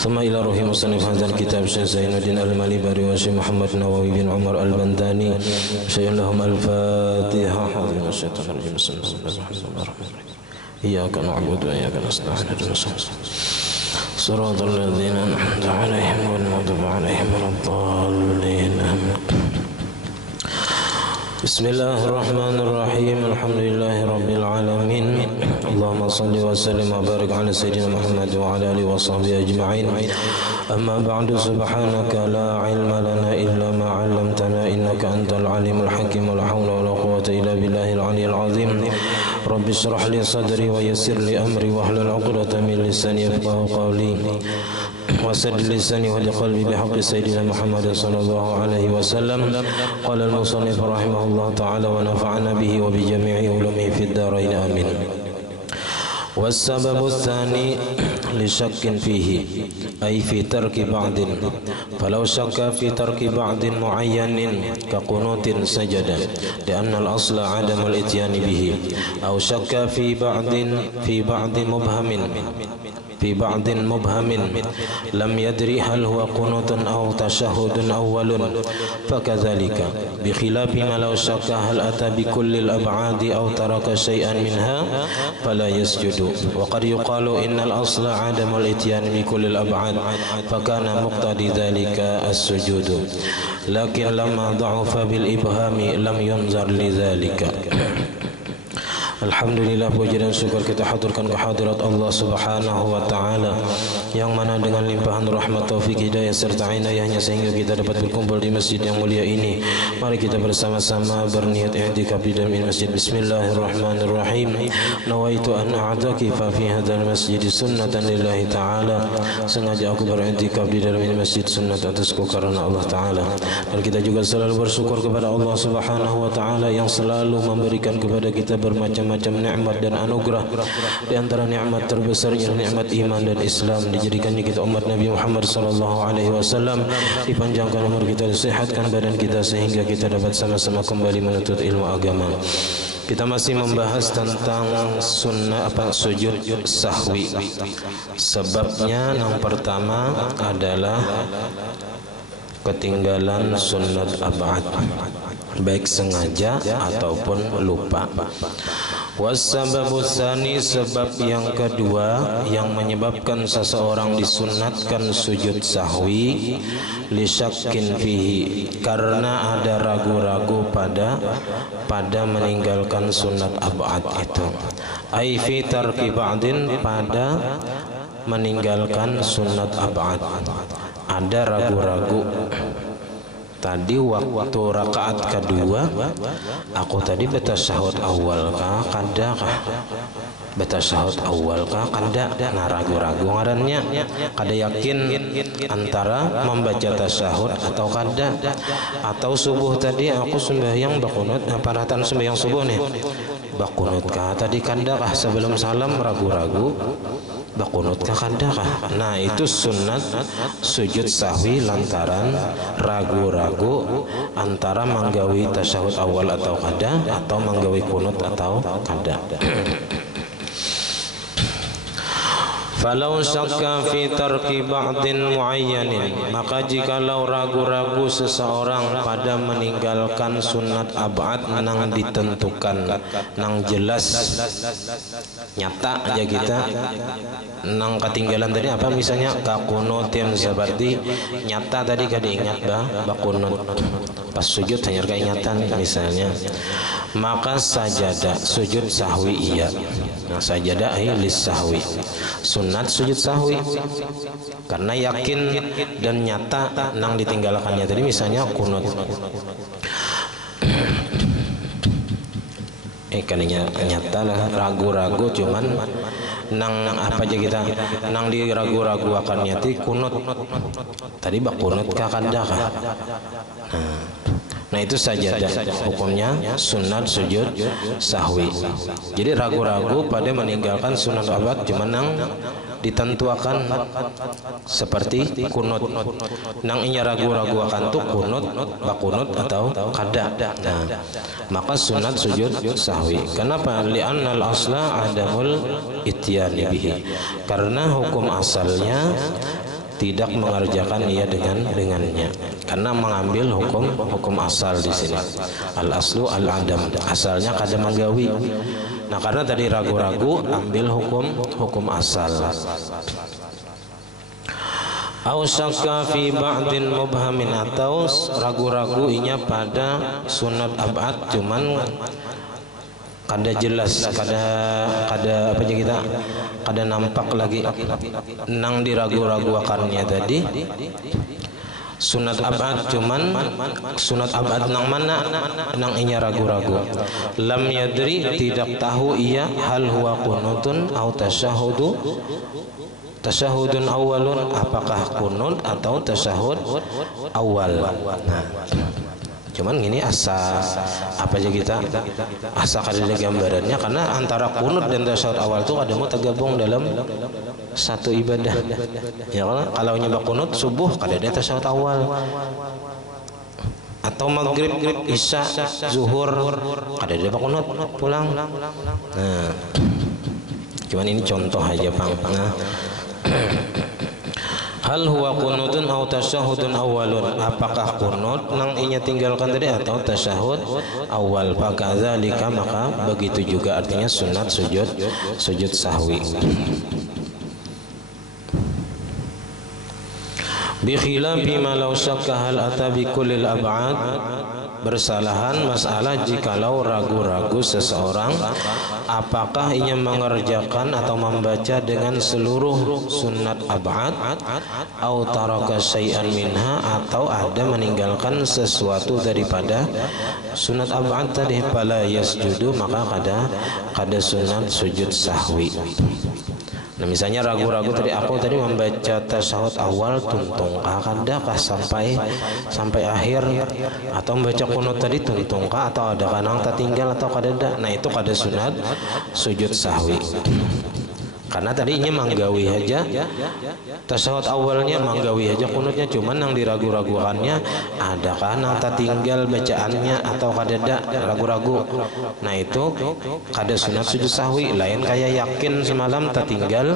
ثم إلى روح مصنف هذا الكتاب شيخ زين الدين المالباري وشيخ محمد نووي بن عمر البنداني شيء لهم الفاتحة. أعوذ من الشيطان الرجيم. بسم الله الرحمن الرحيم. إياك نعبد وإياك نستعين صراط الذين أنعمت عليهم غير المغضوب عليهم ولا الضالين. بسم الله الرحمن الرحيم. الحمد لله رب العالمين. اللهم صل وسلم وبارك على سيدنا محمد وعلى آله وصحبه أجمعين. أما بعد سبحانك لا علم لنا إلا ما علمتنا إنك أنت العليم الحكيم. ولا حول ولا قوة إلا بالله العلي العظيم. رب اشرح لي صدري ويسر لي أمري واحلل عقدة من لساني يفقهوا قولي وسدد لساني واهد قلبي بحق سيدنا محمد صلى الله عليه وسلم. قال المصنف رحمه الله تعالى ونفعنا به وبجميع علومه في الدارين آمين. والسبب الثاني لشك فيه أي في ترك بعض، فلو شك في ترك بعض معين كقنوت سجد لأن الأصل عدم الإتيان به، أو شك في بعض مبهم لم يدري هل هو قنوت أو تشهد أول، فكذلك بخلاف ما لو شك هل أتى بكل الأبعاد أو ترك شيئا منها فلا يسجد. وقد يقال إن الأصل عدم الإتيان بكل الأبعاد فكان مقتضي ذلك السجود، لكن لما ضعف بالإبهام لم ينظر لذلك. Alhamdulillah, puji dan syukur kita haturkan kehadirat Allah Subhanahu wa Ta'ala, yang mana dengan limpahan rahmat, taufik, hidayah serta inayahnya sehingga kita dapat berkumpul di masjid yang mulia ini. Mari kita bersama-sama berniat i'tikaf di dalam masjid. Bismillahirrahmanirrahim. Nawaitu an a'takifa fi hadzal masjid sunnatan lillahi ta'ala. Sengaja aku beriktikaf di dalam masjid sunnat atasku karena Allah Ta'ala. Dan kita juga selalu bersyukur kepada Allah Subhanahu wa Ta'ala yang selalu memberikan kepada kita bermacam nikmat dan anugerah. Di antara nikmat terbesar ialah nikmat iman dan Islam, dijadikannya kita umat Nabi Muhammad sallallahu alaihi wasallam, dipanjangkan umur kita, disehatkan badan kita sehingga kita dapat sama-sama kembali menuntut ilmu agama. Kita masih membahas tentang sujud sahwi. Sebabnya yang pertama adalah ketinggalan sunat ab'ad, baik sengaja ataupun lupa. Wassababu tsani, sebab yang kedua yang menyebabkan seseorang disunatkan sujud sahwi, lisyakkin fihi, karena ada ragu-ragu pada meninggalkan sunat ab'ad itu. Ai fi tarki ba'din, pada meninggalkan sunat ab'ad ada ragu-ragu. Tadi waktu rakaat kedua aku tadi betasyahud awal kah kada kah, betasyahud awal kah kada, nah ragu-ragu ngarannya, kada yakin antara membaca tasyahud atau kada. Atau subuh tadi aku sembahyang bakunut, paratan sembahyang subuh nih bakunut kah tadi kada kah, sebelum salam ragu-ragu bakunut kah kada kah. Nah itu sunat sujud sahwi lantaran ragu-ragu antara menggawi tasyahud awal atau kada, atau menggawi kunut atau kada. Falau syakka fi tarki ba'din muayyanin, maka jikalau ragu-ragu seseorang pada meninggalkan sunat ab'ad nang ditentukan, nang jelas nyata aja kita, nang ketinggalan tadi apa misalnya kakunutin, seperti nyata tadi kada ingat bakunut pas sujud hanya keingatan misalnya, maka sajadah sujud sahwi iya. Nah sajadah lis sahwi, sunat sujud sahwi karena yakin dan nyata nang ditinggalkannya tadi, misalnya kunut kalinya nyata lah, ragu-ragu cuman nang apa aja kita nang diragu-ragu akan nyati kunut tadi bakunut kah kada kah. Nah itu sajadah, hukumnya sunat sujud sahwi. Jadi ragu-ragu pada meninggalkan sunat abad cuma nang ditentuakan seperti kunut. Nang inya ragu-ragu akan tuh kunut, bakunut atau kada. Nah, maka sunat sujud sahwi. Kenapa? Li'annal asla adamul ityani bihi. Karena hukum asalnya tidak mengerjakan ia dengannya, karena mengambil hukum asal di sini. Al aslu al adam, asalnya kada manggawi. Nah, karena tadi ragu-ragu, ambil hukum asal. Au syakka fi ba'din mubhamin, atau ragu-ragu inya pada sunat ab'ad cuman kada jelas, kada apa aja kita, kada nampak lagi nang diragu-ragu akannya tadi. Sunat abad cuman sunat abad nang mana, nang inya ragu-ragu. Lam yadri, tidak tahu ia, hal huwa qunutun au tasyahudun awalun, apakah kunut atau tasyahud awal. Nah, cuman gini asa apa aja kita, asa kada gambarannya, karena antara kunut dan tasyahud awal itu kadang tergabung dalam satu ibadah. Ya, kalau nyebab kunut subuh kada ada tasyahud awal, atau maghrib, isya, zuhur kada ada kunut pulang. Nah, cuman ini contoh aja Bang. Nah, hal huwa qunutun atau tasyahudun awalun, apakah kunut nang inya tinggalkan tadi atau tasyahud awal. Fakadzalika, maka begitu juga artinya sunat sujud sahwi. Bi khilafi ma law syakka hal ata bi kullil ab'ad, bersalahan masalah jikalau ragu-ragu seseorang apakah ia mengerjakan atau membaca dengan seluruh sunat ab'ad, atau taraka syai'an minha, atau ada meninggalkan sesuatu daripada sunat ab'ad tadi. Fala yasjudu, maka kada sunat sujud sahwi. Nah, misalnya ragu-ragu tadi, aku tadi membaca tasyahud awal tuntung kah sampai akhir, atau membaca kunut tadi tuntung kah, atau ada kanang tertinggal atau kada. Nah, itu kada sunat sujud sahwi. Karena tadinya manggawi aja tasyahud awalnya, manggawi aja kunutnya, cuman yang diragu-ragukannya adakah nang tertinggal bacaannya atau kada, ragu-ragu. Nah, itu kada sunat sujud sahwi. Lain kayak yakin semalam tertinggal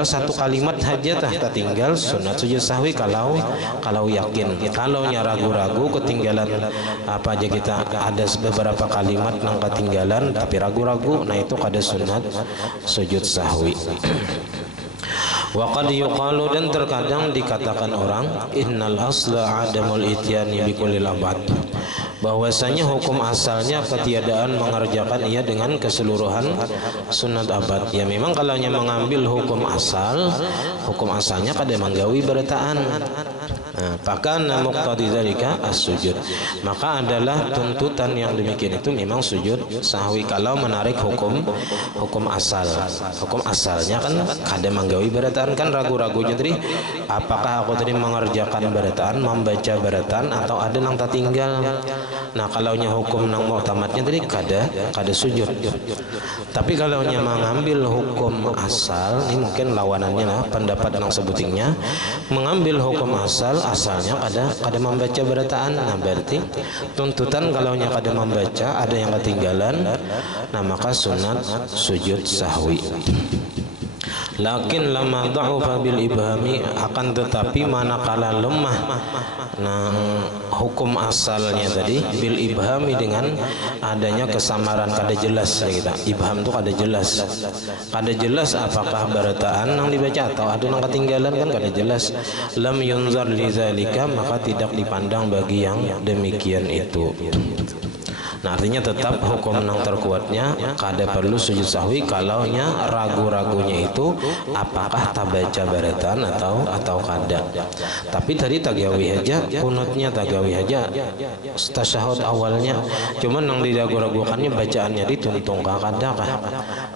satu kalimat saja tertinggal, sunat sujud sahwi kalau yakin. Kalau nya ragu-ragu ketinggalan apa aja kita, ada beberapa kalimat nang ketinggalan tapi ragu-ragu, nah itu kada sunat sujud sahwi. Wa qad yuqalu, dan terkadang dikatakan orang, innal asla adamul ityani bi kullil abad, bahwasanya hukum asalnya ketiadaan mengerjakan ia dengan keseluruhan sunat abad. Ya memang kalau nya mengambil hukum asalnya kada manggawi berataan. Nah, pakana muqtadi dzalika as-sujud, maka adalah tuntutan yang demikian itu memang sujud sahwi kalau menarik hukum asal. Hukum asalnya kan kada manggawi berataan, kan ragu-ragunya tadi apakah aku tadi mengerjakan berataan, membaca berataan, atau ada nang tertinggal. Nah, kalau nya hukum nang mu'tamadnya tadi kada sujud. Tapi kalau nya mengambil hukum asal, ini mungkin lawanannya lah pendapat nang sebutingnya, mengambil hukum asalnya kada membaca berataan. Nah, berarti tuntutan kalau nya kada membaca, ada yang ketinggalan, nah maka sunat sujud sahwi. Lakin lama dha'ufa bil ibhami, akan tetapi manakala lemah nah hukum asalnya tadi bil ibhami, dengan adanya kesamaran kada jelas ya kita. Ibham itu kada jelas apakah berataan yang dibaca atau ada yang ketinggalan, kan kada jelas. Lam yunzar li zalika, maka tidak dipandang bagi yang demikian itu. Nah, artinya tetap hukum nang terkuatnya kada perlu sujud sahwi kalau nya ragu-ragunya itu apakah tabaca barataan atau kada. Tapi tadi tagawi aja, kunutnya tagawi aja, tasyahud awalnya, cuman nang diragu-ragukannya bacaannya dituntung kada kah.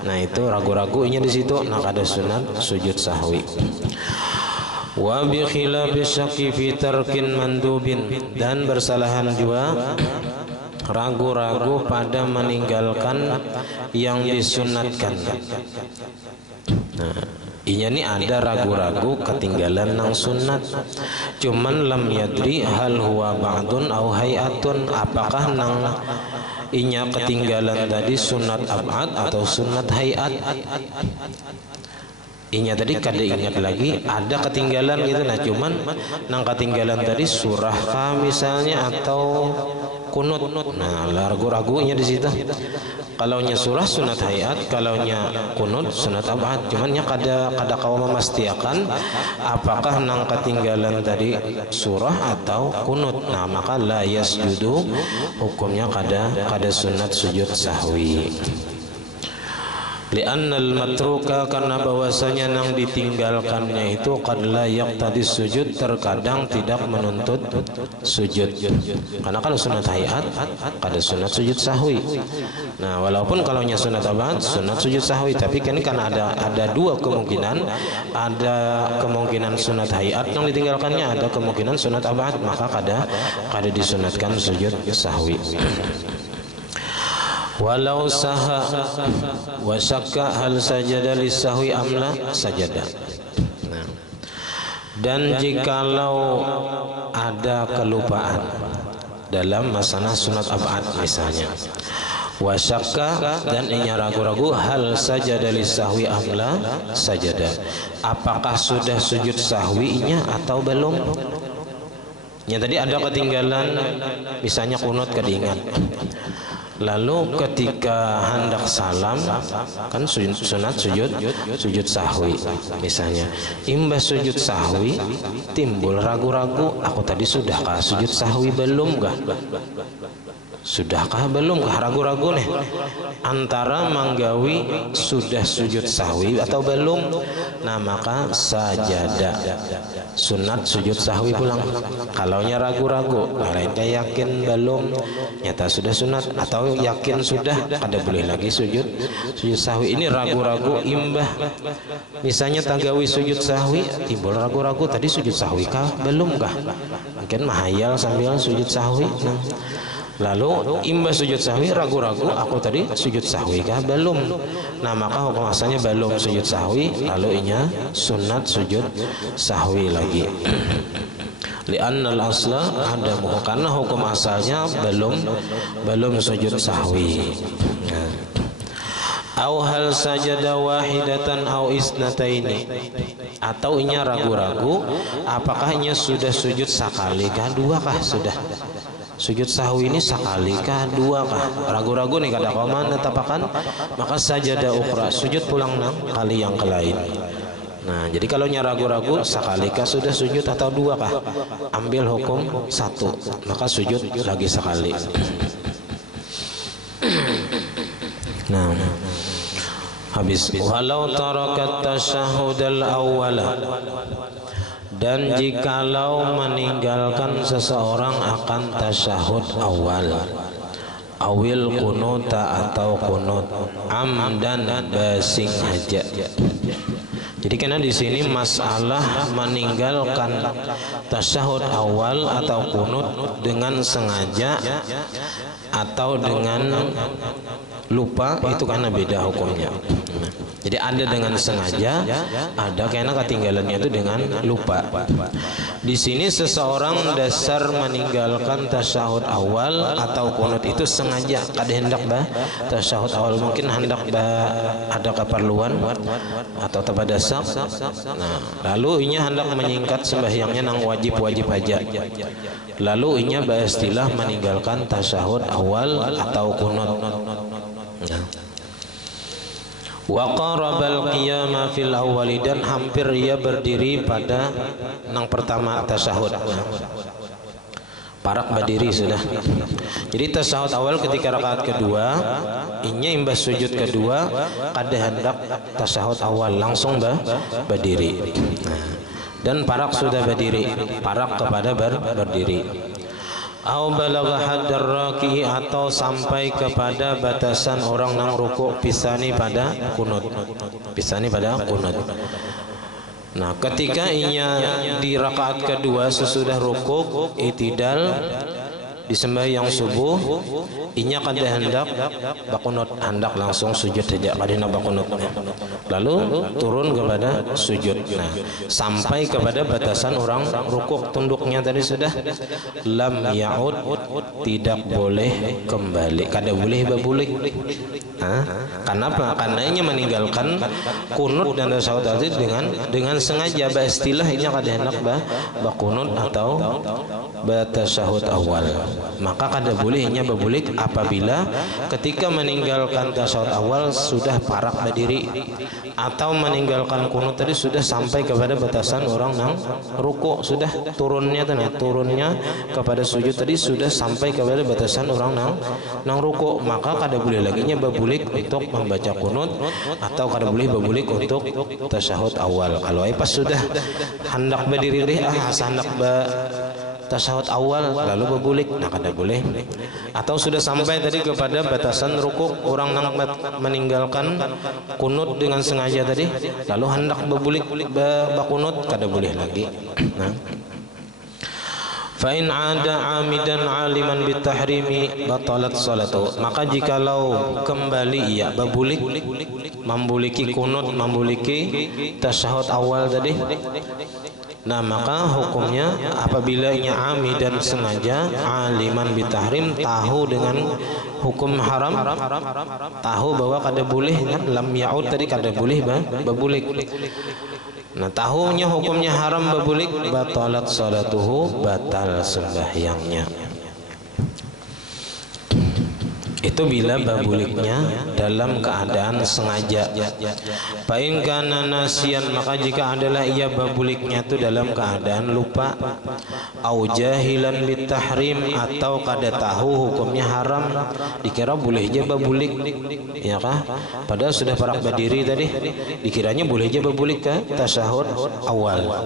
Nah, itu ragu-ragunya di situ, nah kada sunat sujud sahwi. Wa bi khilafi syaqi fi tarkin mandubin, dan bersalahan juga ragu-ragu pada meninggalkan yang disunatkan. Nah, Inya ni ada ragu-ragu ketinggalan nang sunat, cuman lam yadri hal huwa ba'dun au hayatun, apakah nang inya ketinggalan tadi sunat ab'ad atau sunat hayat. Inya tadi kada ingat lagi ada ketinggalan gitu, nah cuman nang ketinggalan tadi surah kah misalnya atau kunut. Nah, ragu-ragunya di situ. Kalau nya surah sunat hayat, kalau nya kunut sunat ab'ad. Cuman nya kada kawa memastikan apakah nang ketinggalan tadi surah atau kunut. Nah, maka la yasjudu, hukumnya kada sunat sujud sahwi. Li'annal matruka, karena bahwasanya nang ditinggalkannya itu qad la yaqtadi sujud, terkadang tidak menuntut sujud. Karena kalau sunat hayat kada sunat sujud sahwi. Nah, walaupun kalau nya sunat abad sunat sujud sahwi, tapi kan ada dua kemungkinan, ada kemungkinan sunat hayat yang ditinggalkannya, ada kemungkinan sunat abad, maka kada disunatkan sujud sahwi. Walau saha wa syakka hal sajada lisahwi amla sajada. Nah, dan jikalau ada kelupaan dalam masalah sunat abad misalnya, wa syakka, dan inya ragu-ragu hal sajada lisahwi amla sajada, apakah sudah sujud sahwinya atau belum. Ya, tadi ada ketinggalan misalnya kunut kedingat, lalu ketika hendak salam kan sunat sujud sahwi misalnya, imbas sujud sahwi timbul ragu-ragu, aku tadi sudahkah sujud sahwi belum kah, sudahkah belum kah, ragu-ragu nih antara manggawi sudah sujud sahwi atau belum. Nah, maka sajada, sunat sujud sahwi pulang. Kalau nya ragu-ragu, mereka yakin belum, nyata sudah sunat, atau yakin sudah, kada boleh lagi sujud sahwi. Ini ragu-ragu imbah misalnya tagawi sujud sahwi, timbul ragu-ragu tadi sujud sahwi kah belum kah, mungkin mahayal sambil sujud sahwi. Nah, lalu imbas sujud sahwi ragu-ragu, aku tadi sujud sahwi kah belum. Nah, maka hukum asalnya belum sujud sahwi, lalu inya sunat sujud sahwi lagi. Li'annal asla adamu, karena hukum asalnya belum sujud sahwi. Au hal sajada wahidatan au isnataini, atau inya ragu-ragu apakah inya sudah sujud sekali kah dua kah, sudah sujud sahwi ini sekali kah dua kah, ragu-ragu nih kada koma netapakan, maka sajada ukhra, sujud pulang nang kali yang lain. Nah, jadi kalau nya ragu-ragu sekali kah sudah sujud atau dua kah, ambil hukum satu, maka sujud lagi sekali. Nah, habis. Walau tarakat tasyahudal awwala, dan jikalau meninggalkan seseorang akan tasyahud awal, awil kunuta atau kunut, amdan basing aja. Jadi karena di sini masalah meninggalkan tasyahud awal atau kunut dengan sengaja atau dengan lupa, itu karena beda hukumnya. Jadi ada dengan sengaja, ada karena ketinggalannya itu dengan lupa. Di sini seseorang dasar meninggalkan tasyahud awal atau kunut itu sengaja, kada hendak tasyahud awal, mungkin hendak ada keperluan atau tabadasak. Nah, lalu inya hendak menyingkat sembahyangnya nang wajib-wajib aja. Lalu inya beristilah meninggalkan tasyahud awal atau kunut. Nah, wa qarabal qiyama fil awwali, dan hampir ia berdiri pada nang pertama tasyahud. Parak berdiri sudah. Jadi tasyahud awal ketika rakaat kedua, inya imbas sujud kedua kada hendak tasyahud awal, langsung berdiri. Nah, dan parak sudah berdiri, parak kepada berdiri. Au balagha haddar raki, atau sampai kepada batasan orang nang rukuk, pisani pada kunut, pisani pada kunut. Nah, ketika inya di rakaat kedua sesudah rukuk itidal, di sembahyang subuh inya kada hendak bakunut, hendak langsung sujud saja kadina bakunut, lalu turun kepada sujud. Nah, sampai kepada batasan orang rukuk tunduknya tadi sudah lam yaud, tidak boleh kembali, kada boleh babulik. Kenapa? Karena inya meninggalkan kunut dan tasyahud tadi dengan sengaja, istilahnya kada hendak bakunut atau batasyahud awal, maka kada bolehnya babulik apabila ketika meninggalkan tasyahud awal sudah parak berdiri atau meninggalkan kunut tadi sudah sampai kepada batasan orang nang ruku, sudah turunnya kepada sujud tadi sudah sampai kepada batasan orang nang ruku, maka kada boleh laginya babulik untuk membaca kunut atau kada boleh babulik untuk tasyahud awal. Kalau pas sudah hendak berdiri hendak tasyahud awal lalu berbulik, nah kada boleh. Atau sudah sampai tadi kepada batasan rukuk, orang nang meninggalkan kunut dengan sengaja tadi lalu hendak berbulik bakunut, kada boleh lagi. Nah, fa in ada amidan aliman bitahrimi batalat salatu, maka jikalau kembali ia berbulik membuliki kunut, membuliki tasyahud awal tadi, nah maka hukumnya apabila ia amid dan sengaja, aliman bitahrim, tahu dengan hukum haram, tahu bahwa kada boleh, lam yaud tadi kada boleh babulik. Nah, tahunya hukumnya haram babulik, batalat salatuhu, batal sembahyangnya. Itu bila babuliknya dalam keadaan sengaja. Pain kana nasian, maka jika adalah ia babuliknya itu dalam keadaan lupa, au jahilan bitahrim, atau kada tahu hukumnya haram, dikira boleh aja babulik, ya kah? Padahal sudah parak berdiri tadi, dikiranya boleh aja babulik ke tasyahud awal.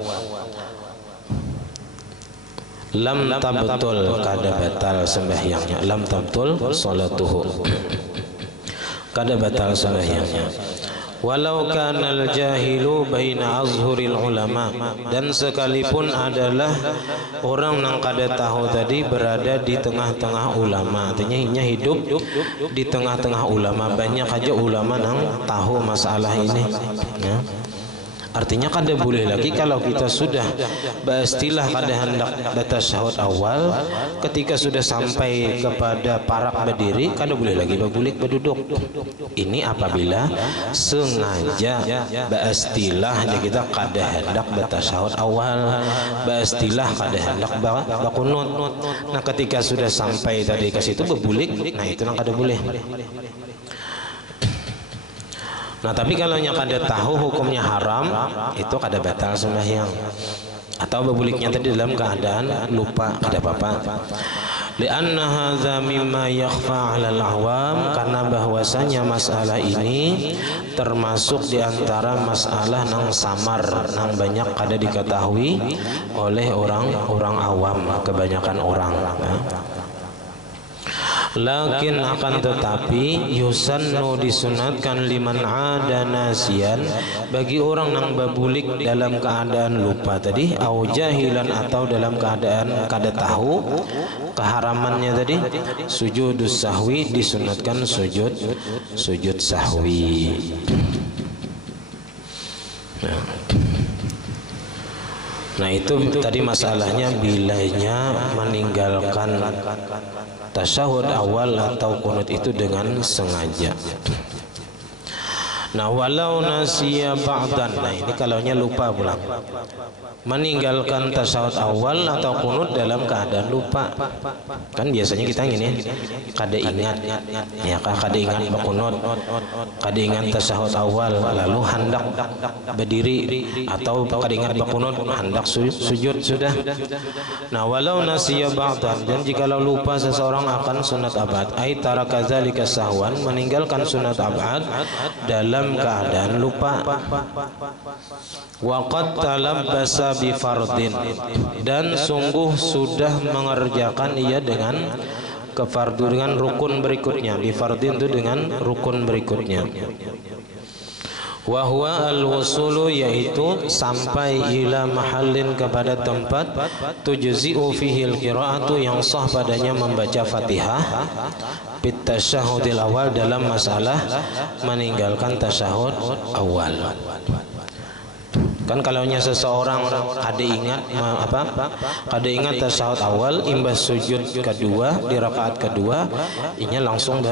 Lam tabtul, kada batal sembahyangnya. Lam tabtul salatuhu, kada batal sembahyangnya. Walau kanal jahilu baina azhuril ulama, dan sekalipun adalah orang yang kada tahu tadi berada di tengah-tengah ulama, artinya inya hidup di tengah-tengah ulama, banyak aja ulama yang tahu masalah ini, ya. Artinya kada boleh lagi kalau kita sudah beristilah kada hendak tasyahud awal, ketika sudah sampai kepada parak berdiri kada boleh lagi babulik berduduk. Ini apabila sengaja beristilah kita kada hendak tasyahud awal, beristilah kada hendak bakunut. Nah, ketika sudah sampai tadi ke situ babulik, nah itu yang kada boleh. Nah, tapi kalau yang kada tahu hukumnya haram, itu kada batal sembahyang. Atau babuliknya tadi dalam keadaan lupa, kada apa-apa. Lianna hadza mimma yakhfa 'alal awam, karena bahwasanya masalah ini termasuk di antara masalah nang samar, nang banyak kada diketahui oleh orang-orang awam, kebanyakan orang. Lakin akan tetapi yusannu, disunatkan, liman ada nasian, bagi orang yang babulik dalam keadaan lupa tadi, au jahilan, atau dalam keadaan kada tahu keharamannya tadi, sujudus sahwi, disunatkan sujud sahwi. Nah itu tadi masalahnya bilanya meninggalkan tasyahud awal atau kunut itu dengan sengaja. Nah, walau nasiya ba'dan, nah ini kalaunya lupa pulang, meninggalkan tasyahud awal atau kunut dalam keadaan lupa. Kan biasanya kita gini, kada ingat, ya kan, kada ingat bakunut, kada ingat tasyahud awal, lalu hendak berdiri, atau kada ingat bakunut, hendak sujud sudah. Nah, walau nasiya ba'dan, dan jikalau lupa seseorang akan sunat abad, ai taraka dzalika sahwan, meninggalkan sunat abad dalam keadaan lupa, waqad talabbasa bi fardin, dan sungguh sudah mengerjakan ia dengan kefardu, dengan rukun berikutnya. Bi fardin itu dengan rukun berikutnya. Wa huwa al-wusulu, yaitu sampai ila mahallin, kepada tempat tujzi'u fihi al-qira'atu, yang sah padanya membaca Fatihah, bit tasyahudil awal, dalam masalah meninggalkan tasyahud awal. Kan kalaunya seseorang kada ingat tasyahud awal, imbas sujud kedua di rakaat kedua, inya langsung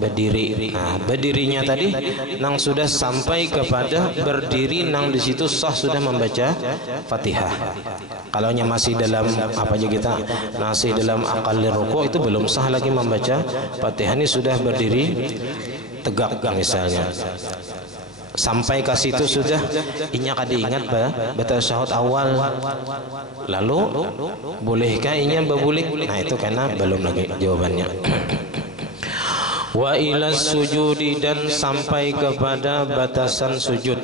berdiri. Nah, berdirinya tadi nang sudah sampai kepada berdiri, nang di situ sah sudah membaca Fatihah. Kalaunya masih dalam masih dalam aqallir ruku', itu belum sah lagi membaca Fatihah. Ini sudah berdiri tegak misalnya. Sampai ke situ sudah inya kada ingat tasyahud awal, lalu bolehkah inya berbulik? Nah, itu karena belum lagi jawabannya. Wa ila sujudi, dan sampai kepada batasan sujud.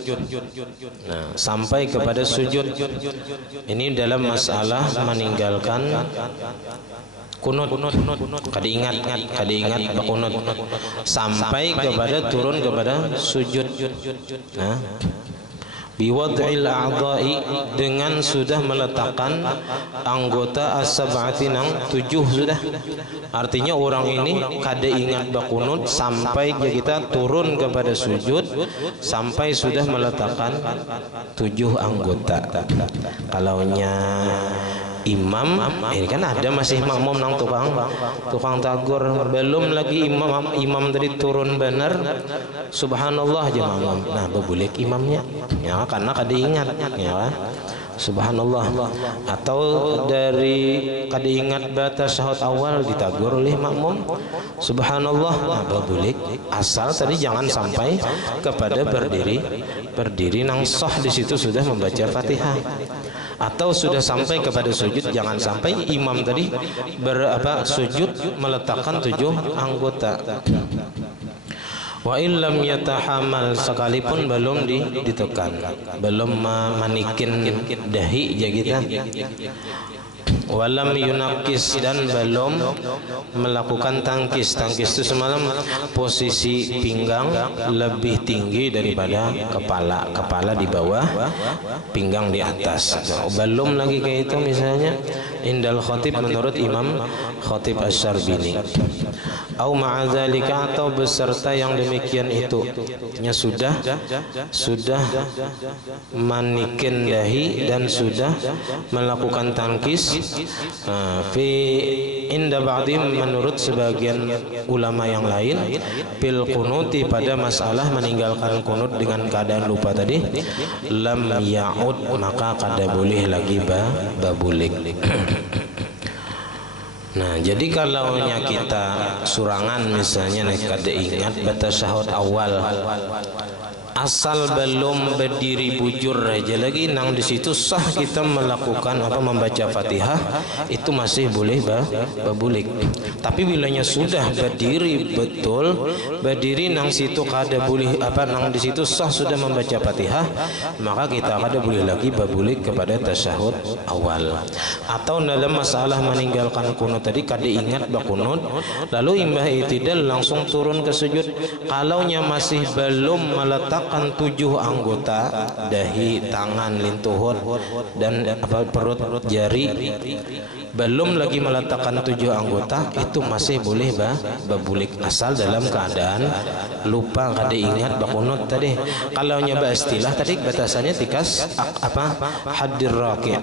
Nah, sampai kepada sujud ini dalam masalah meninggalkan kunut, kada ingat berkunut, sampai kepada turun kepada sujud. Nah, biwad'il a'dha'i, dengan sudah meletakkan anggota as-sab'ati, nang 7 sudah. Artinya orang ini kada ingat berkunut sampai kita turun kepada sujud, sampai sudah meletakkan 7 anggota. Kalaunya imam, ini kan ada masih makmum nang tukang tagur, belum lagi imam tadi turun benar, subhanallah aja makmum. Nah, berbulik imamnya ya, karena kada ingat ya, subhanallah. Atau dari kada ingat tasyahud awal ditagur oleh makmum, subhanallah. Nah, berbulik, asal tadi jangan sampai kepada berdiri nang sah di situ sudah membaca Fatihah. Atau sudah sampai kepada sujud, jangan sampai imam tadi sujud meletakkan 7 anggota. Wa illam yatahammal, sekalipun belum ditekan, belum manikin dahi ya kita. Walam yunakis, dan belum melakukan tangkis. Tangkis itu semalam posisi pinggang lebih tinggi daripada kepala di bawah, pinggang di atas. Belum lagi kayak itu misalnya indal khatib, menurut Imam Khatib Asy-Syarbini. Au ma'adzalika, atau beserta yang demikian itu, nya sudah manikin dahi dan sudah melakukan tangkis. Fi inda ba'dim, menurut sebagian ulama yang lain, fil kunuti, pada masalah meninggalkan kunut dengan keadaan lupa tadi, lam ya'ud, maka kada boleh lagi babulik. Nah, jadi kalau kita surangan misalnya kada ingat tasyahud awal, asal belum berdiri bujur aja lagi, nang di situ sah kita melakukan membaca Fatihah, itu masih boleh berbulik. Tapi bilanya sudah berdiri betul, berdiri nang situ kada boleh nang di situ sah sudah membaca Fatihah, maka kita kada boleh lagi berbulik kepada tasyahud awal. Atau dalam masalah meninggalkan kunut tadi kada ingat berkunut, lalu imbah i'tidal langsung turun ke sujud, kalaunya masih belum meletakkan 7 anggota, dahi, tangan, lintuhut dan perut, jari, belum lagi meletakkan 7 anggota, itu masih boleh berbulik, asal dalam keadaan lupa kada ingat berkunut tadi. Kalaunya istilah tadi batasannya tikas hadir raki',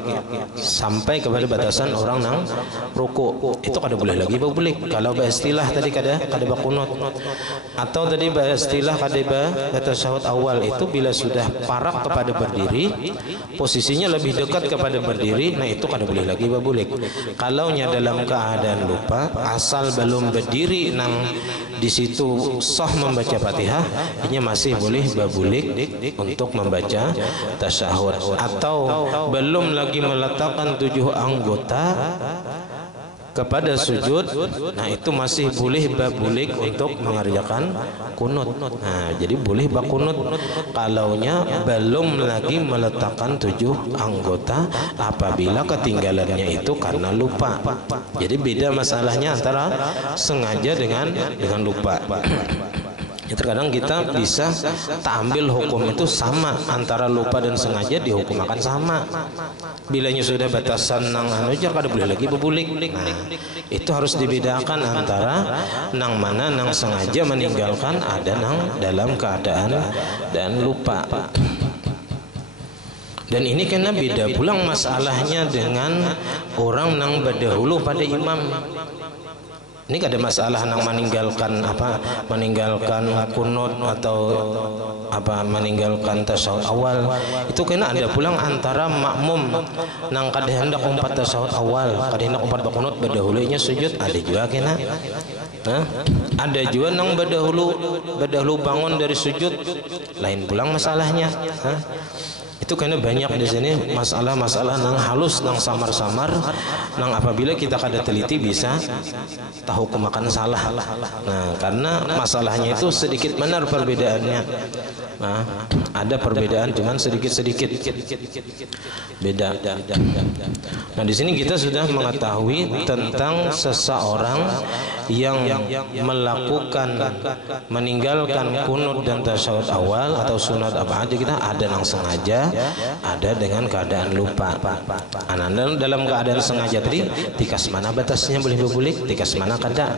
sampai kepada batasan orang nang ruku', itu kada boleh lagi berbulik. Kalau istilah tadi kada berkunut, atau tadi istilah kada tasyahud awal, itu bila sudah parak kepada berdiri, posisinya lebih dekat kepada berdiri, nah itu kada boleh lagi berbulik. Kalaunya dalam keadaan lupa, asal belum berdiri nang di situ sah membaca Fatihah, ini masih boleh berbulik untuk membaca tasyahud. Atau belum lagi meletakkan 7 anggota kepada sujud, nah itu masih boleh berbulik untuk mengerjakan kunut. Nah, jadi boleh berkunut kalaunya belum lagi meletakkan 7 anggota, apabila ketinggalannya itu karena lupa. Jadi beda masalahnya antara sengaja dengan lupa. Ya, terkadang kita bisa ambil hukum itu sama, antara lupa dan sengaja dihukum akan sama. Bilanya sudah batasan nang anu jar kada boleh lagi bebulik. Nah, itu harus dibedakan antara nang mana nang sengaja meninggalkan, ada nang dalam keadaan dan lupa. Dan ini karena beda pulang masalahnya dengan orang nang berdahulu pada imam. Ini ada masalah nang meninggalkan apa, meninggalkan kunut atau apa, meninggalkan tasawuf awal. Itu kena ada pulang antara makmum nang kada hendak umpat tasawuf awal, kada hendak umpat kunut berdahulunya sujud, ada juga kena. Nah, ada juga nang berdahulu bangun dari sujud, lain pulang masalahnya. Nah, itu karena banyak di sini masalah-masalah nang halus, nang samar-samar, nang apabila kita kada teliti bisa tahu kemakan salah. Nah, karena masalahnya itu sedikit benar perbedaannya. Nah, ada perbedaan cuman sedikit-sedikit beda. Nah, di sini kita sudah mengetahui tentang seseorang yang melakukan meninggalkan kunut dan tasyahud awal atau sunat apa aja, kita ada yang sengaja, ada dengan keadaan lupa. Dalam keadaan sengaja tadi, tikas mana batasnya boleh berbulik, tikas mana kada,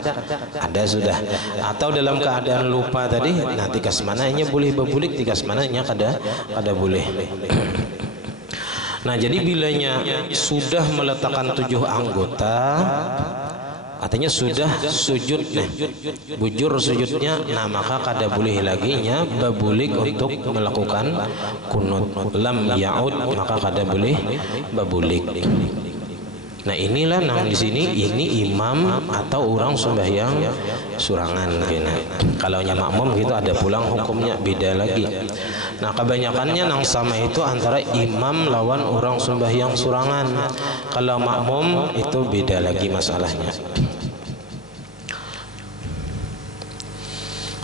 ada sudah. Atau dalam keadaan lupa tadi, nah tikas mananya boleh berbulik, tikas mananya kada boleh. Nah, jadi bilanya sudah meletakkan 7 anggota, artinya sudah sujud nih, bujur sujudnya, nah maka kada boleh lagi nya babulik untuk melakukan kunut. Lam yaud, maka kada boleh babulik. Nah, inilah nang di sini ini imam atau orang sembahyang surangan. Kalau nya makmum gitu ada pulang hukumnya beda lagi. Nah, kebanyakannya nang sama itu antara imam lawan orang sembahyang surangan. Kalau makmum itu beda lagi masalahnya.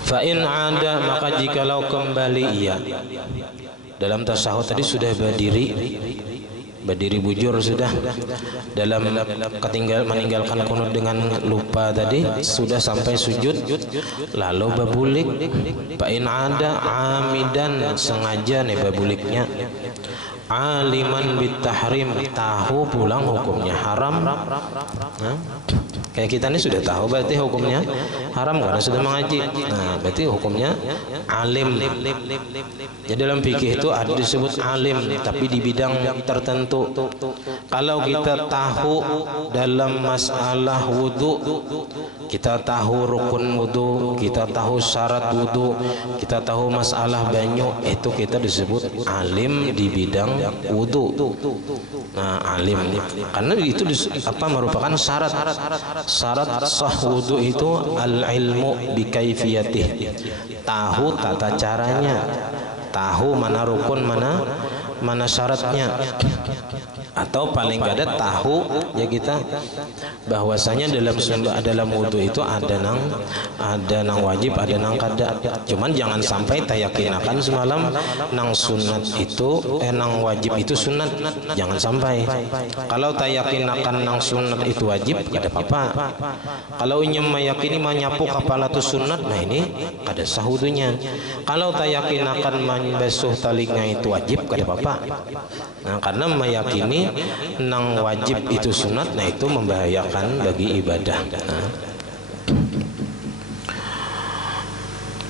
Fa in ada, maka jikalau kembali ia dalam tasyahud tadi sudah berdiri bujur sudah, dalam meninggalkan kunut dengan lupa tadi sudah sampai sujud, lalu babulik. Fa in ada amidan, sengaja nih babuliknya, aliman bitahrim, tahu pulang hukumnya haram. Kayak kita ini sudah tahu berarti hukumnya haram karena sudah mengaji. Nah, berarti hukumnya alim. Jadi dalam fikih itu ada disebut alim, tapi di bidang tertentu. Kalau kita tahu dalam masalah wudu, kita tahu rukun wudu, kita tahu syarat wudu, kita tahu masalah banyu, itu kita disebut alim di bidang wudu. Nah, alim karena itu merupakan syarat sah wudu itu al-ilmu bi kaifiyatih, tahu tata caranya, tahu mana rukun, mana syaratnya, atau paling gak ada tahu ya kita bahwasanya dalam wudu itu ada nang wajib, ada nang kada. Cuman jangan sampai tayakinakan semalam nang sunat itu nang wajib itu sunat, jangan sampai. Kalau tayakinakan nang sunat itu wajib kada apa-apa. Kalau inya meyakini menyapu kepala itu sunat, nah ini kada sah wudunya. Kalau tayakinakan membasuh telinga itu wajib, kada apa-apa. Nah, karena meyakini nang wajib itu sunat, nah itu membahayakan bagi ibadah. Nah.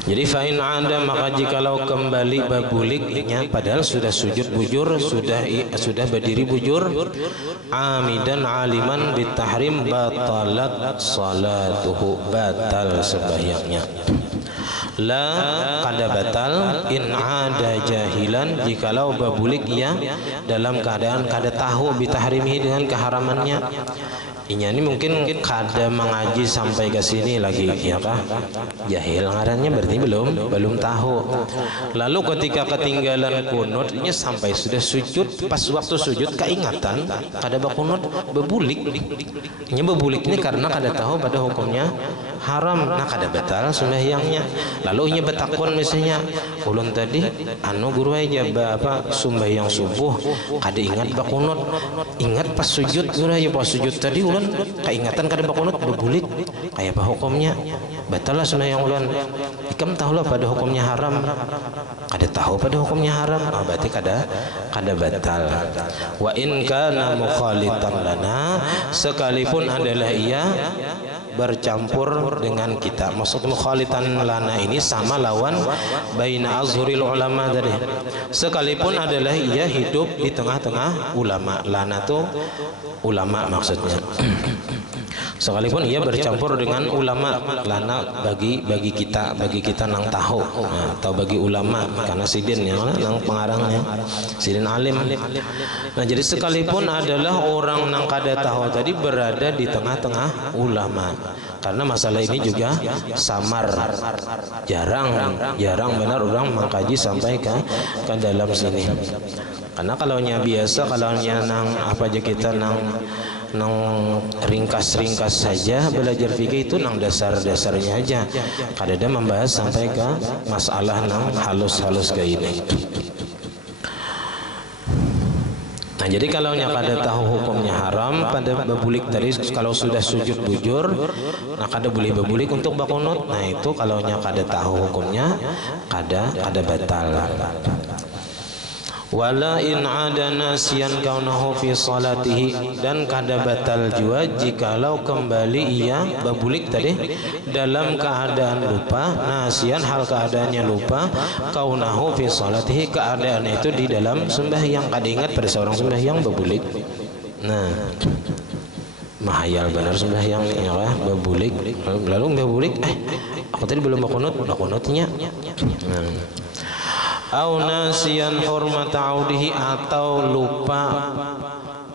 Jadi fa'in ada, maka jikalau kembali babuliknya padahal sudah sujud bujur, sudah berdiri bujur, amidan aliman bitahrim, batalat salatuhu, batal sembahyangnya. La kada batal in ada jahilan, jikalau babulik ya dalam keadaan kada tahu bitahrimi, dengan keharamannya. Ini mungkin kada mengaji sampai ke sini lagi, ya kah? Jahil ngarannya berarti belum tahu. Lalu ketika ketinggalan kunutnya sampai sudah sujud, pas waktu sujud keingatan kada bakunut, bebulik. Ini bebulik ini karena kada tahu pada hukumnya haram, nah kada batal sembahyangnya. Lalu ini betakun misalnya, ulun tadi guru aja apa sembahyang subuh kada ingat bakunut, ingat pas sujud guru aja pas sujud tadi ulun keingatan kada bakunut, bebulik. kayak apa hukumnya? Batal lah sembahyang ulun. Ikam tahu lah pada hukumnya haram. Kada tahu pada hukumnya haram, berarti kada batal. Wa in kana mukhalitan lana, sekalipun adalah ia bercampur dengan kita. Maksud mukhalitan lana ini sama lawan baina azhuril ulama tadi. Sekalipun adalah ia hidup di tengah-tengah ulama. Lana tuh ulama maksudnya. Sekalipun ia bercampur dengan ulama, lana bagi kita nang tahu, atau bagi ulama, karena sidin ya nang pengarangnya sidin alim. Nah jadi sekalipun adalah orang nang kada tahu tadi berada di tengah-tengah ulama, karena masalah ini juga samar, jarang benar orang mengkaji sampai ke dalam sini. Karena kalaunya biasa, kalaunya nang apa aja kita nang ringkas-ringkas saja belajar fikih itu nang dasar-dasarnya aja. Kada membahas sampai ke masalah nang halus-halus kayak ini. Nah jadi kalau kada tahu hukumnya haram pada bebulik tadi, kalau sudah sujud bujur, nah kada boleh bebulik untuk bakunut. Nah itu kalau kada tahu hukumnya kada batal. Wala in ada nasiyan kaunahu fi salatihi, dan kada batal juga jikalau kembali ia bebulik tadi dalam keadaan lupa, nasiyan hal keadaannya lupa, kaunahu fi salatihi keadaan itu di dalam sembahyang, kada ingat pada seorang sembahyang bebulik. Nah mahayal benar sembahyang ya bebulik, lalu bebulik aku tadi belum bakunutnya. Nah au nasiyan hurmat audihi, atau lupa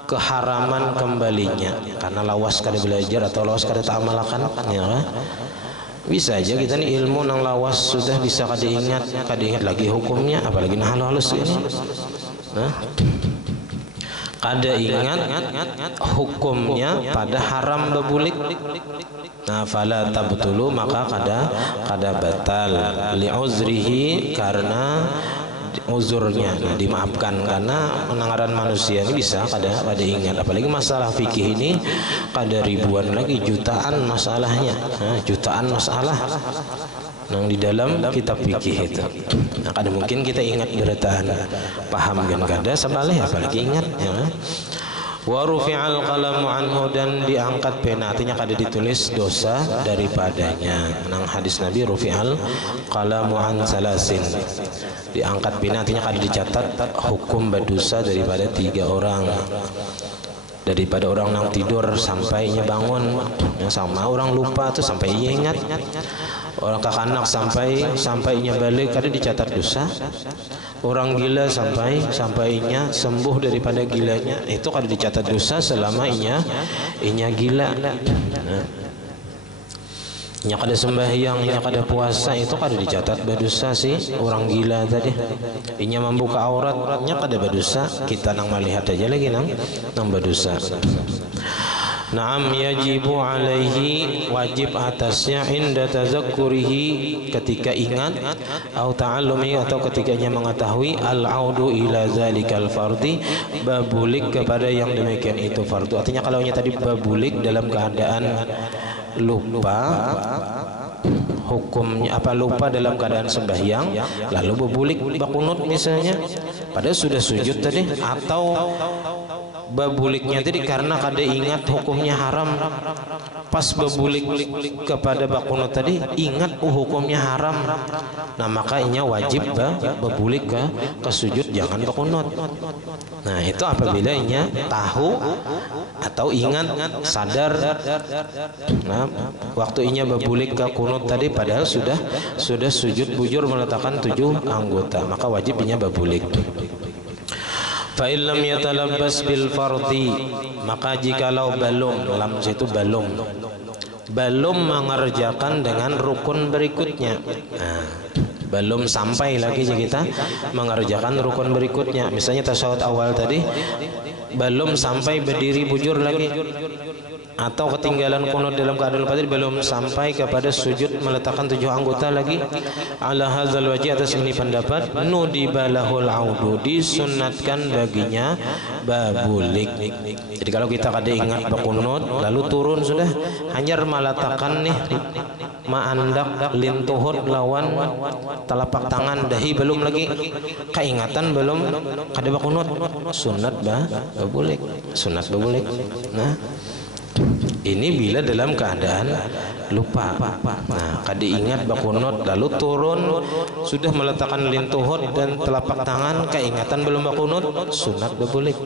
keharaman kembalinya karena lawas kada belajar atau lawas kada ta'amalakan ya kan? Bisa aja kita nih ilmu nang lawas sudah bisa kada ingat lagi hukumnya, apalagi nah halus ini. Nah kada ingat hukumnya pada haram bebulik. Nah fala tabtulu, maka kada batal li uzrihi, karena uzurnya dimaafkan, karena penangaran manusia ini bisa kada ingat, apalagi masalah fikih ini kada ribuan lagi, jutaan masalahnya. Jutaan masalah nang di dalam kitab fikih itu. Nah, kada mungkin kita ingat bertaan paham kan kada sabaleh apalagi ingat ya. Wa rufi'al qalamu anhu, dan diangkat pena, artinya kada ditulis dosa daripadanya. Nang hadis Nabi rufi'al qalamu an salasin, diangkat pena artinya kada dicatat hukum berdosa daripada 3 orang. Daripada orang nang tidur sampai ia bangun, yang sama orang lupa tuh sampai ia ingat, orang kakanak sampai ia balik kada dicatat dosa. Orang gila sampainya sembuh daripada gilanya, itu kada dicatat dosa selama inya gila. Inya kada sembahyang, inya kada puasa, itu kada dicatat berdosa sih orang gila tadi. Inya membuka auratnya kada berdosa, kita nang melihat aja lagi nang berdosa. Naam yajibu alaihi, wajib atasnya inda tazakkurihi, ketika ingat, atau ta'allumi, atau ketikanya mengetahui, al-audu ila zalikal fardi, babulik kepada yang demikian itu fardu. Artinya kalau tadi babulik dalam keadaan lupa hukumnya apa, lupa dalam keadaan sembahyang lalu bebulik bakunut misalnya padahal sudah sujud tadi, atau babuliknya tadi karena kada ingat hukumnya haram, pas bebulik kepada bakunut tadi ingat hukumnya haram, nah makanya wajib bebulik ke sujud, jangan bakunut. Nah itu apabila inya tahu atau ingat sadar, nah waktu inya bebulik ke kunut tadi padahal sudah sujud bujur meletakkan 7 anggota, maka wajib inya bebulik. Fa illam yatalabbas bil fardi, maka jikalau belum dalam situ belum mengerjakan dengan rukun berikutnya, nah, belum sampai lagi kita mengerjakan rukun berikutnya, misalnya tasyahud awal tadi belum sampai berdiri bujur lagi, atau ketinggalan kunut dalam keadaan lupa tadi belum sampai kepada sujud meletakkan 7 anggota lagi, ala hadzal wajhi, atas ini pendapat, nudibalahul audu, disunatkan baginya babulik. Jadi kalau kita kada ingat berkunut lalu turun sudah hanya melatakan nih ma'andak lintuhut lawan telapak tangan dahi belum lagi keingatan belum kada berkunut, sunat babulik, sunat babulik. Nah, ini bila dalam keadaan lupa. Nah, kada ingat berkunut lalu turun sudah meletakkan lintuhut dan telapak tangan keingatan belum berkunut, sunat babulik.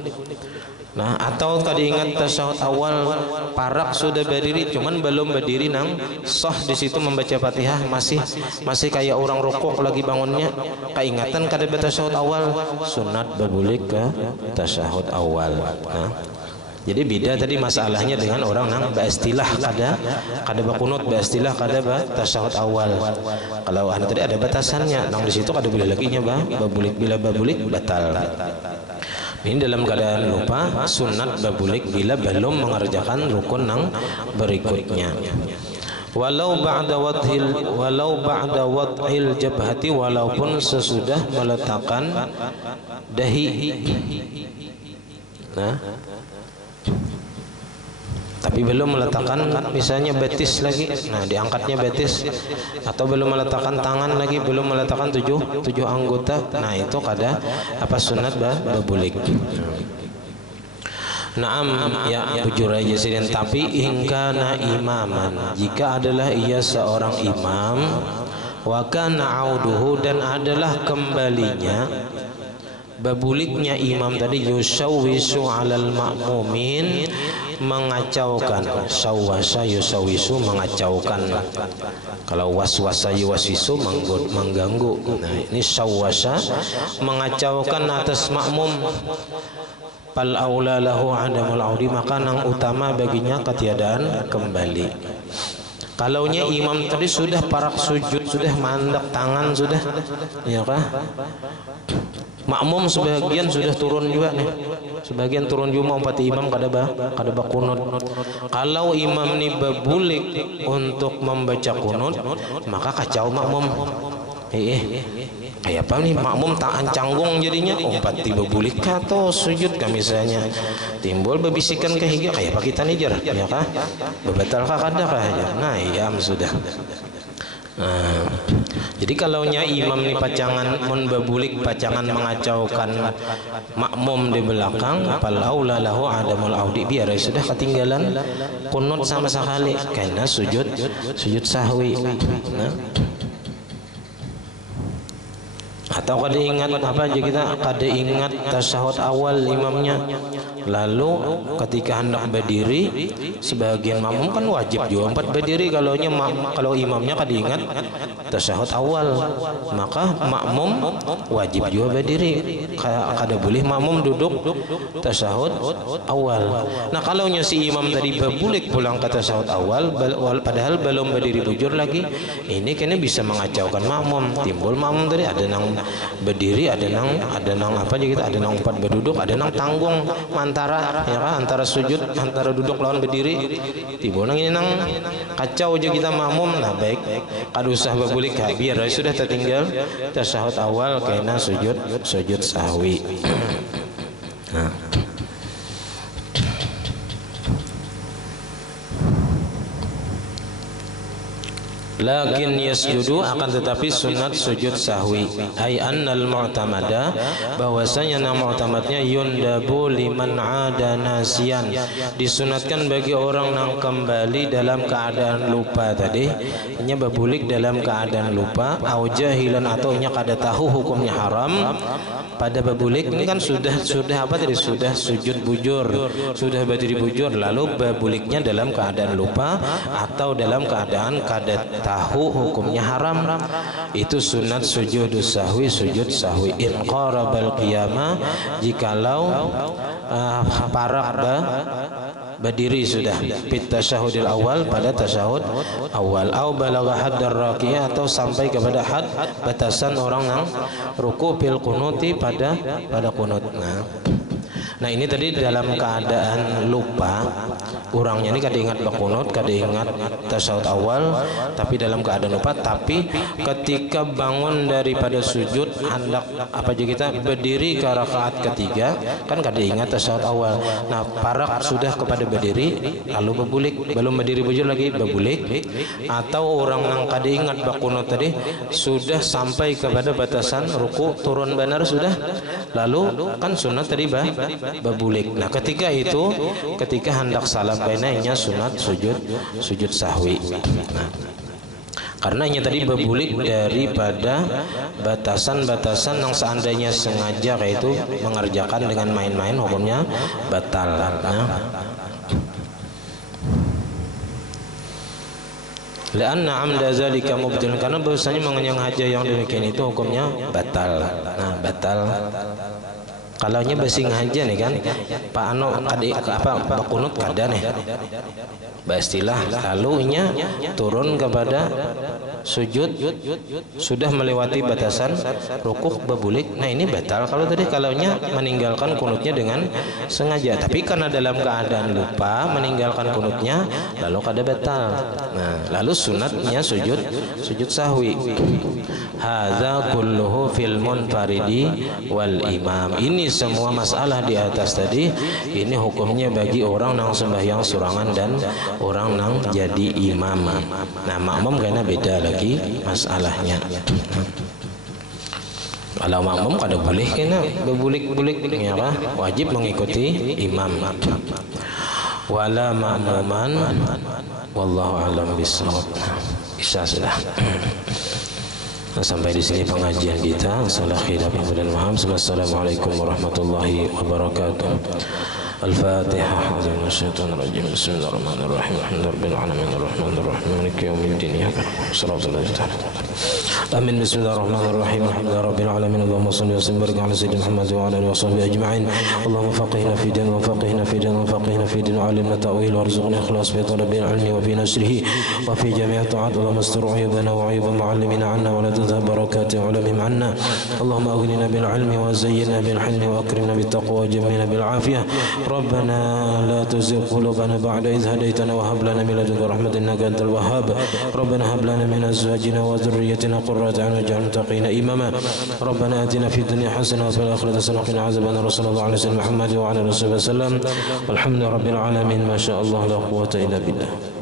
Nah, atau tadi ingat tasyahud awal parak sudah berdiri cuman belum berdiri nang sah di situ membaca Fatihah masih kayak orang rokok lagi bangunnya, keingatan kada tasyahud awal, sunat babulik ke tasyahud awal. Nah, jadi beda tadi masalahnya dengan orang nang beristilah kada berkunut, beristilah kada tasyahud awal. Kalau anu tadi ada batasannya, nang di situ kada boleh lagi nya babulik, bila babulik batal. Ini dalam keadaan lupa, sunat babulik bila belum mengerjakan rukun yang berikutnya. Walau ba'da wad'il jabhati, walaupun sesudah meletakkan dahi. Nah, tapi belum meletakkan misalnya betis lagi, nah diangkatnya betis, atau belum meletakkan tangan lagi, belum meletakkan tujuh anggota, nah itu kada apa sunat babulik. Naam ya bujur aja sidin, tapi ingkana imaman, jika adalah ia seorang imam, wa kana auduhu, dan adalah kembalinya babuliknya imam tadi, yusawwisu alal ma'mumin, mengacaukan, sawwasa yusawisu, mengacaukan. Kalau waswasa yuwaswisu, mengganggu. Nah, ini sawwasa, mengacaukan atas makmum. Fal aula lahu adamul audi, maka nang utama baginya ketiadaan kembali. Kalaunya imam tadi sudah parak sujud, sudah mandap tangan sudah, ya kah? Makmum sebagian sudah turun juga nih, sebagian turun juga mau pati imam kada bakunut. Kalau imam ni babulik untuk membaca kunut, maka kacau makmum. Kayak apa nih makmum tahan canggung jadinya, pati babulik atau sujud kah misalnya, timbul bebisikan ke higa kayak apa kita nijar, ya kah? Bebatal kah kada kah? Nah, iyam sudah. Nah, jadi kalaunya imam ni pacangan mun babulik, pacangan mengacaukan makmum di belakang, fal aula lahu adamul audi, biar sudah ketinggalan kunut sama sekali karena sujud sahwi. Nah, atau kada ingat apa aja kita, kada ingat tasyahud awal imamnya, lalu ketika hendak berdiri, sebagian makmum kan wajib juga 4 berdiri, kalau imamnya kada ingat tasyahud awal, maka makmum wajib juga berdiri, kada boleh makmum duduk tasyahud awal. Nah, kalau si imam tadi berbulik pulang ke tasyahud awal, padahal belum berdiri bujur lagi, ini kena bisa mengacaukan makmum, timbul makmum tadi ada nang berdiri, ada nang apa aja kita, ada nang 4 berduduk, ada nang tanggung antara, ya kan, antara sujud, antara duduk lawan berdiri, timbul nang ini nang kacau aja kita makmum. Nah, baik kada usah berbulik, biar sudah tertinggal tasyahud awal kena sujud sahwi. Nah, lakin yasjudu, akan tetapi sunat sujud sahwi, ay annal mu'tamada, bahwasanya nama mu'tamadnya yundabu liman ada nasian, disunatkan bagi orang yang kembali dalam keadaan lupa tadi, hanya berbulik dalam keadaan lupa, au jahilan, atau nya kada tahu hukumnya haram pada berbulik. Ini kan sudah apa tadi, sudah sujud bujur, sudah berdiri bujur, lalu berbuliknya dalam keadaan lupa atau dalam keadaan kada tahu hukumnya haram, itu sunat sujud sahwi, sujud sahwi. In qarabal qiyamah, jikalau parak berdiri sudah fit tasyahudil awal, pada tasyahud awal, au balagha haddar raqiyah, atau sampai kepada had batasan orang yang ruku fil qunuti, pada kunut. Nah ini tadi dalam keadaan lupa, orangnya ini kada ingat bakunut, kada ingat tasyahud awal, tapi dalam keadaan lupa. Tapi ketika bangun daripada sujud, hendak apa aja kita berdiri ke rakaat ketiga, kan kada ingat tasyahud awal. Nah parak sudah kepada berdiri, lalu berbulik, belum berdiri bujur lagi berbulik. Atau orang yang kada ingat bakunut tadi sudah sampai kepada batasan ruku, turun benar sudah, lalu kan sunat tadi berbulik. Nah ketika itu, ketika hendak salam bainnya sunat sujud sahwi. Nah, karena ini tadi berbulik daripada batasan-batasan yang seandainya sengaja kayak itu mengerjakan dengan main-main, hukumnya batal. Nah, Lianna amda zalika mubtil, karena bahwasanya mengenyahaja yang demikian itu hukumnya batal. Nah, batal. Kalaunya basing haja nih kan, Pak Ano apa bakunut kada nih, bastilah lalunya turun kepada sujud sudah melewati batasan rukuk berbulik. Nah ini batal kalau tadi kalaunya meninggalkan kunutnya dengan sengaja, tapi karena dalam keadaan lupa meninggalkan kunutnya lalu kada batal. Nah lalu sunatnya sujud sahwi. Hadza kulluhu fil munfaridi wal imam. Ini semua masalah di atas tadi ini hukumnya bagi orang yang sembahyang surangan dan orang yang jadi imam. Nah makmum karena beda lagi masalahnya. Kalau makmum kada boleh kena berbulik-bulik ya apa? Wajib mengikuti imam. Wala ma'muman wallahu alam bisawab. Bisa sudah. Sampai di sini pengajian kita. Assalamualaikum warahmatullahi wabarakatuh. Al-Fatihah. Bismillahirrahmanirrahim. Alhamdulillahirabbil alamin arrahmanirrahim maliki yaumiddin. Amin. Bismillahirrahmanirrahim. Alhamdulillahirabbil alamin. Allahumma shalli wa sallim barik ala sayyidina Muhammad wa ala alihi washabbihi ajma'in. Allahumma faqihna fi din wa faqihna fi din wa faqihna fi din wa 'allimna ta'wil warzuqna ikhlas fi talabil ilmi wa fi nasrihi wa fi jami'i ta'at. Allahumma astur 'aybana wa 'ayba mu'allimina 'anna wa la tadhhab barakati 'ulamihim 'anna. Allahumma aghnina bil 'ilmi wa zayyinna bil hilmi wa akrimna bit taqwa wa jammilna bil 'afiyah. ربنا لا تزغ قلوبنا بعد إذ هديتنا وهب لنا من لدنك رحمة إنك أنت الوهاب. ربنا هب لنا من أزواجنا وذريتنا قرة أعين واجعلنا متقين إماما. ربنا آتنا في الدنيا حسنة وفي الآخرة حسنة وقنا عذاب النار. صلى الله عليه وسلم محمد وعلى آله وصحبه وسلم. والحمد لله رب العالمين. ما شاء الله لا قوة إلا بالله.